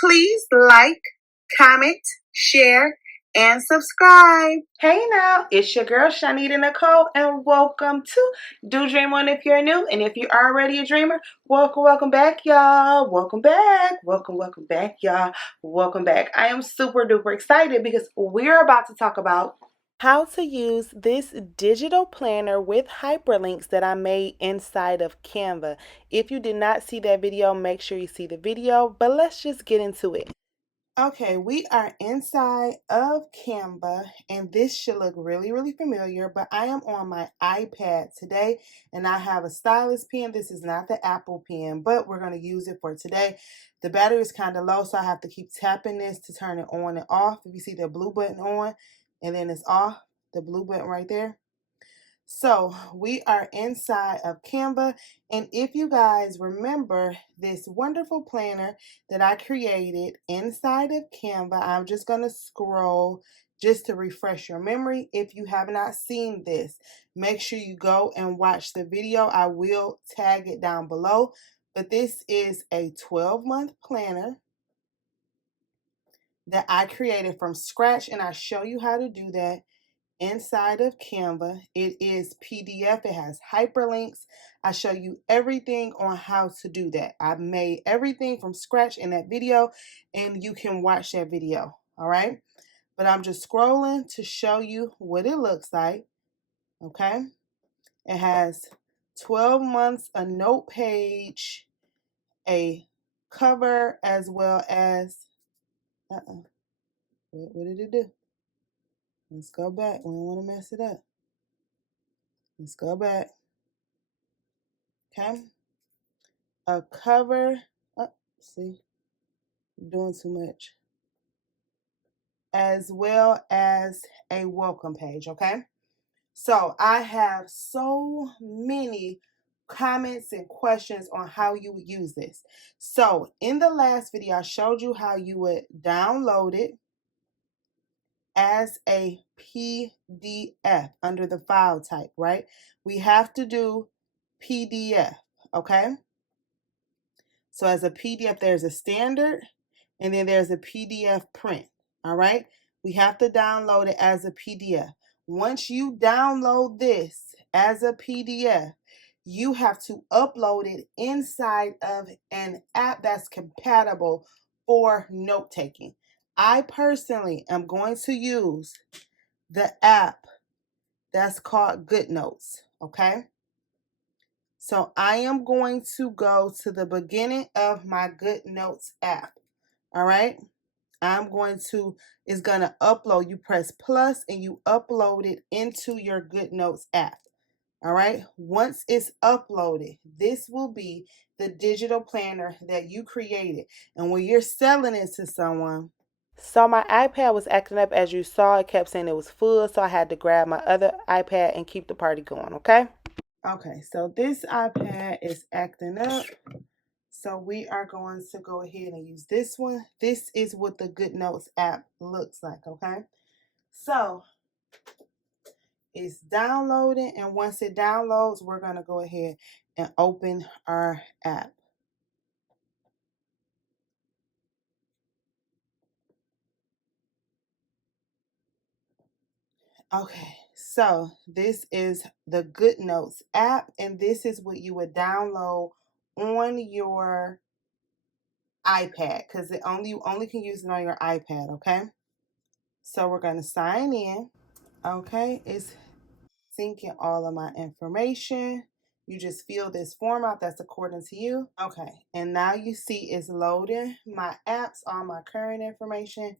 Please like, comment, share, and subscribe. Hey now, it's your girl ChonitaNicole, and welcome to Do Dream On if you're new, and if you're already a dreamer, welcome back, y'all. Welcome back, welcome back, y'all. Welcome back. I am super duper excited because we're about to talk about how to use this digital planner with hyperlinks that I made inside of Canva. If you did not see that video, make sure you see the video, but let's just get into it. Okay, we are inside of Canva, and this should look really familiar, but I am on my iPad today, and I have a stylus pen. This is not the Apple pen, but we're going to use it for today. The battery is kind of low, so I have to keep tapping this to turn it on and off. If you see the blue button on, and then it's off, the blue button right there. So we are inside of Canva, and if you guys remember this wonderful planner that I created inside of Canva, I'm just going to scroll just to refresh your memory. If you have not seen this, make sure you go and watch the video. I will tag it down below, but this is a 12-month planner that I created from scratch, and I show you how to do that inside of Canva. It is PDF. It has hyperlinks. I show you everything on how to do that. I made everything from scratch in that video, and you can watch that video. All right. But I'm just scrolling to show you what it looks like. Okay. It has 12 months, a note page, a cover, as well as, what did it do? Let's go back. We don't want to mess it up. Let's go back. Okay. A cover. Oh, see, I'm doing too much. As well as a welcome page. Okay. So I have so many comments and questions on how you would use this. So in the last video, I showed you how you would download it as a PDF under the file type, right? We have to do PDF, okay? So as a PDF, there's a standard, and then there's a PDF print, all right? We have to download it as a PDF. Once you download this as a PDF, you have to upload it inside of an app that's compatible for note-taking. I personally am going to use the app that's called GoodNotes, okay? So I am going to go to the beginning of my GoodNotes app, all right? It's going to upload. You press plus and you upload it into your GoodNotes app, all right? Once it's uploaded, this will be the digital planner that you created. And when you're selling it to someone, so my iPad was acting up, as you saw. It kept saying it was full, so I had to grab my other iPad and keep the party going, okay? Okay, so this iPad is acting up. So we are going to go ahead and use this one. This is what the GoodNotes app looks like, okay? So it's downloading, and once it downloads, we're going to go ahead and open our app. Okay, so this is the GoodNotes app, and this is what you would download on your iPad, because you only can use it on your iPad, okay? So we're going to sign in. Okay, it's syncing all of my information. You just fill this form out that's according to you. Okay, and now you see it's loading my apps, all my current information.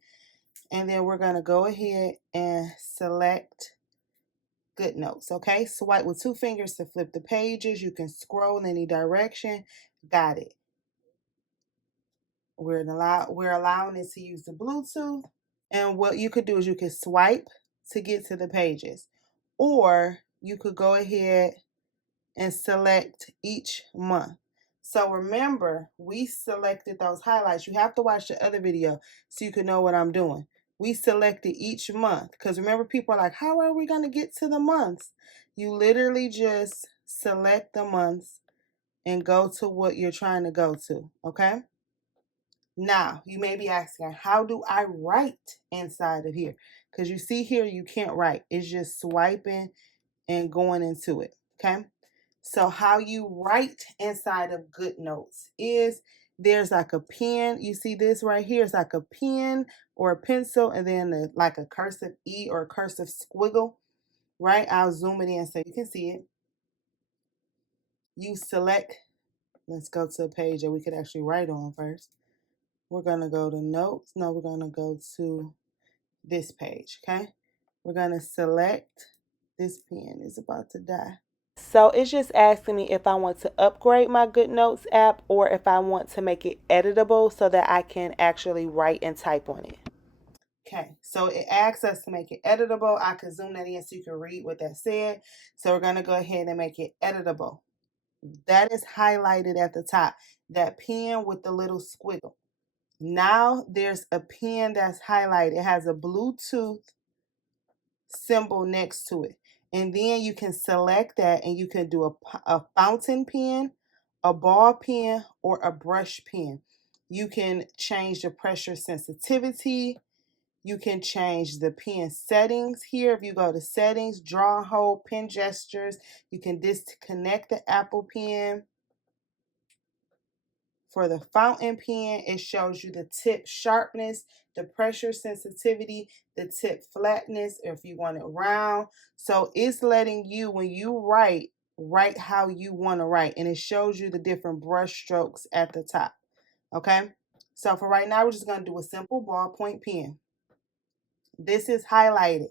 And then we're going to go ahead and select GoodNotes, okay? Swipe with 2 fingers to flip the pages. You can scroll in any direction. Got it. We're allowing it to use the Bluetooth. And what you could do is you could swipe to get to the pages. Or you could go ahead and select each month. So remember, we selected those highlights. You have to watch the other video so you can know what I'm doing. We selected each month, because remember, people are like, how are we going to get to the months? You literally just select the months and go to what you're trying to go to, okay? Now, you may be asking, how do I write inside of here? Because you see here, you can't write. It's just swiping and going into it, okay? So how you write inside of GoodNotes is there's like a pen. You see this right here? It's like a pen or a pencil and then like a cursive E or a cursive squiggle, right? I'll zoom it in so you can see it. You select, let's go to a page that we could actually write on first. We're going to go to notes. No, we're going to go to this page, okay? We're going to select, this pen is about to die. So it's just asking me if I want to upgrade my GoodNotes app or if I want to make it editable so that I can actually write and type on it. Okay, so it asks us to make it editable. I can zoom that in so you can read what that said. So we're going to go ahead and make it editable. That is highlighted at the top, that pen with the little squiggle. Now there's a pen that's highlighted. It has a Bluetooth symbol next to it. And then you can select that and you can do a fountain pen, a ball pen, or a brush pen. You can change the pressure sensitivity. You can change the pen settings here. If you go to settings, draw and hold, pen gestures, you can disconnect the Apple Pen. For the fountain pen, it shows you the tip sharpness, the pressure sensitivity, the tip flatness, if you want it round. So it's letting you, when you write how you want to write. And it shows you the different brush strokes at the top. Okay? So for right now, we're just going to do a simple ballpoint pen. This is highlighted.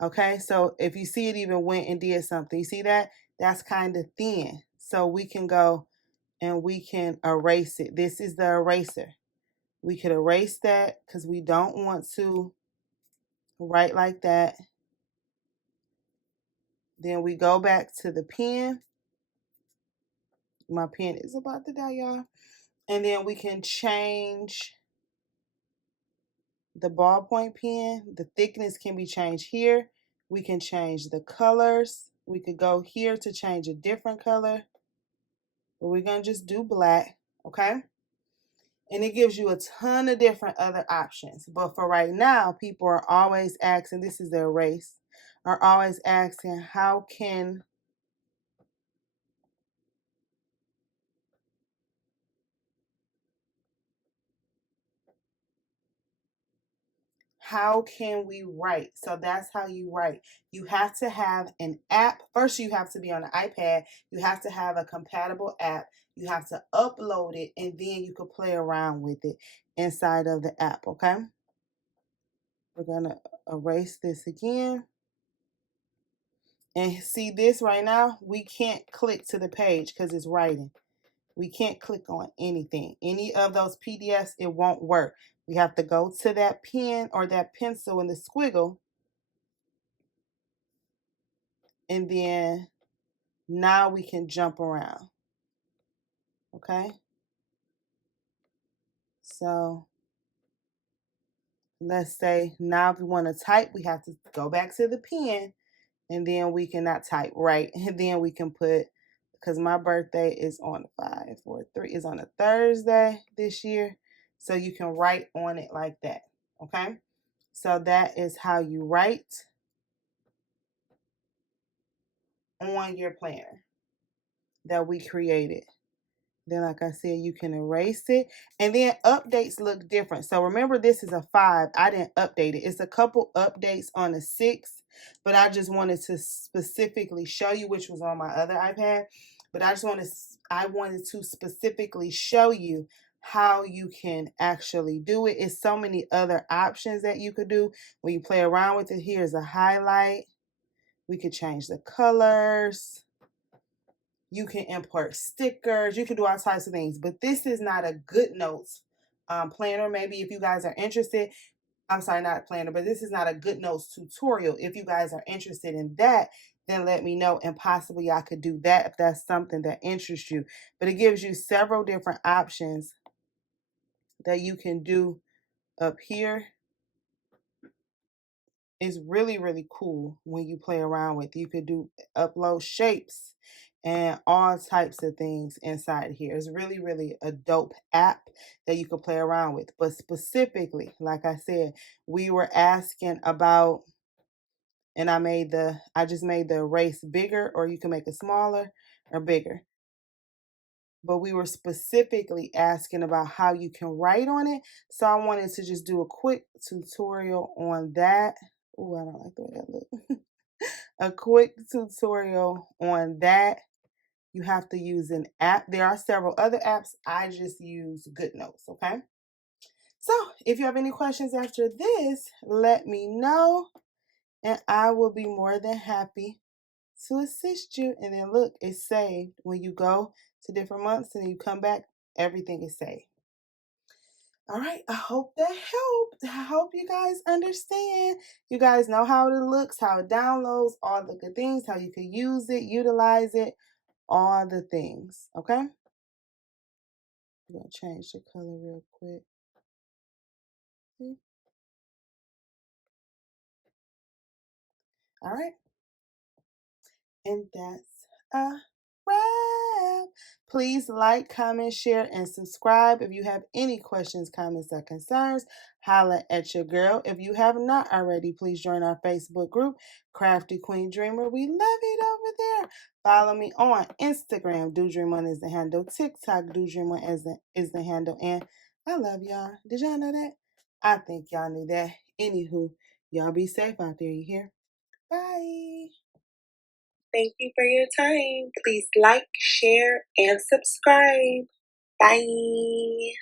Okay? So if you see it even went and did something, you see that? That's kind of thin. So we can go and we can erase it. This is the eraser. We could erase that because we don't want to write like that. Then we go back to the pen. My pen is about to die, y'all. And then we can change the ballpoint pen. The thickness can be changed here. We can change the colors. We could go here to change a different color. But we're going to just do black, okay? And it gives you a ton of different other options. But for right now, people are always asking, this is their race, are always asking, how can we write? So that's how you write. You have to have an app. First, you have to be on an iPad. You have to have a compatible app. You have to upload it, and then you can play around with it inside of the app, okay? We're going to erase this again. And see this right now, we can't click to the page because it's writing. We can't click on anything. Any of those PDFs, it won't work. We have to go to that pen or that pencil in the squiggle. And then now we can jump around. Okay? So let's say now if we want to type, we have to go back to the pen and then we cannot type right. And then we can put, because my birthday is on 5/4/3, is on a Thursday this year. So you can write on it like that. Okay? So that is how you write on your planner that we created. Then, like I said, you can erase it. And then updates look different. So remember, this is a 5. I didn't update it. It's a couple updates on a 6. But I just wanted to specifically show you, which was on my other iPad. But I wanted to specifically show you how you can actually do it. It's so many other options that you could do when you play around with it. Here's a highlight. We could change the colors. You can import stickers. You can do all types of things. But this is not a GoodNotes planner. Maybe if you guys are interested, I'm sorry, not a planner, but this is not a GoodNotes tutorial. If you guys are interested in that, then let me know, and possibly I could do that if that's something that interests you. But it gives you several different options that you can do up here. It's really, really cool when you play around with. You could do upload shapes. and all types of things inside here. It's really, really a dope app that you can play around with. But specifically, like I said, we were asking about, and I just made the erase bigger, or you can make it smaller or bigger. But we were specifically asking about how you can write on it. So I wanted to just do a quick tutorial on that. Oh, I don't like the way that looks. A quick tutorial on that. You have to use an app. There are several other apps. I just use GoodNotes, okay? So if you have any questions after this, let me know, and I will be more than happy to assist you. And then look, it's saved. When you go to different months and you come back, everything is saved. All right, I hope that helped. I hope you guys understand. You guys know how it looks, how it downloads, all the good things, how you can use it, utilize it, all the things, okay? I'm going to change the color real quick. See? All right. And that's a wrap. Please like, comment, share, and subscribe. If you have any questions, comments, or concerns, holla at your girl. If you have not already, please join our Facebook group, Crafty Queen Dreamer. We love it over there. Follow me on Instagram. DoDreamon is the handle. TikTok, DoDreamon is the handle. And I love y'all. Did y'all know that? I think y'all knew that. Anywho, y'all be safe out there, you hear? Bye. Thank you for your time. Please like, share, and subscribe. Bye.